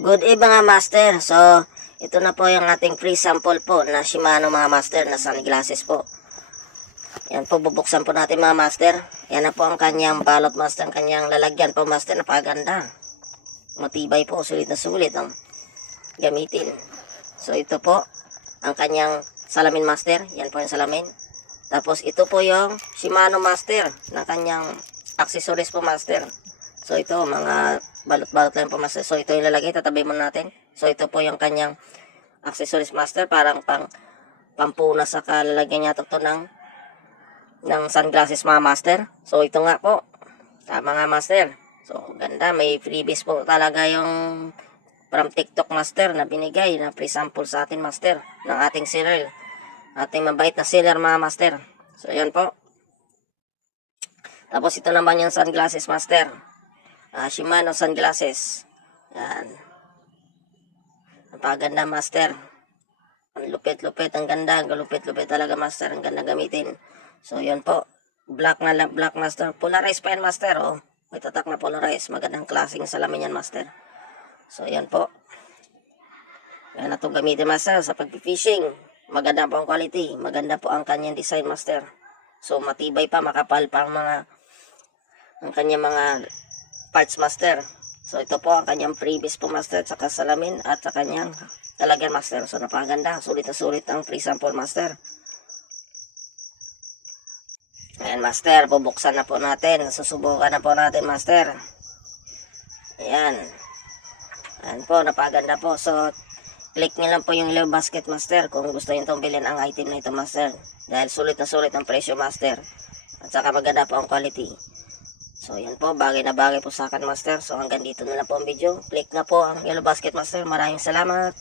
Good evening mga master. So, ito na po yung ating free sample po na Shimano mga master na sunglasses po. Yan po, bubuksan po natin mga master. Yan na po ang kanyang balot master, ang kanyang lalagyan po master. Napaganda. Matibay po, sulit na sulit ang gamitin. So, ito po ang kanyang salamin master. Yan po yung salamin. Tapos, ito po yung Shimano master na kanyang accessories po master. So, ito mga balot-balot lang po master. So, ito yung lalagay. Tatabi mo natin. So, ito po yung kanyang accessories master. Parang pampuna sa kalalagyan niya ito ng sunglasses mga master. So, ito nga po. Mga master. So, ganda. May freebies po talaga yung from TikTok master na binigay na free sample sa atin master ng ating seller. Ating mabait na seller mga master. So, yun po. Tapos, ito naman yung sunglasses master. Shimano sunglasses. Yan. Napaganda master. Ang lupit-lupit, ang ganda, ang lupit-lupit talaga master, ang ganda gamitin. So yun po. Black na lang, black master. Polarized pa yan master, oh. May tatak na polarized. Magandang klaseng salamin yan master. So yan po. Yan na itong gamitin master sa pag-fishing. Maganda po ang quality. Maganda po ang kanyang design master. So matibay pa, makapal pa ang kanyang mga parts master. So ito po ang kanyang freebies po master, saka salamin at sa kanyang talagyan master. So napakaganda, sulit na sulit ang free sample master. Ayan master, bubuksan na po natin, susubukan na po natin master. Ayan. Ayan po, napakaganda po. So click nyo lang po yung yellow basket master kung gusto nyo itong bilhin ang item na ito master. Dahil sulit na sulit ang presyo master. At saka maganda po ang quality. So, yan po. Bagay na bagay po sa akin, master. So, hanggang dito na lang po ang video. Click na po ang yellow basket, master. Maraming salamat.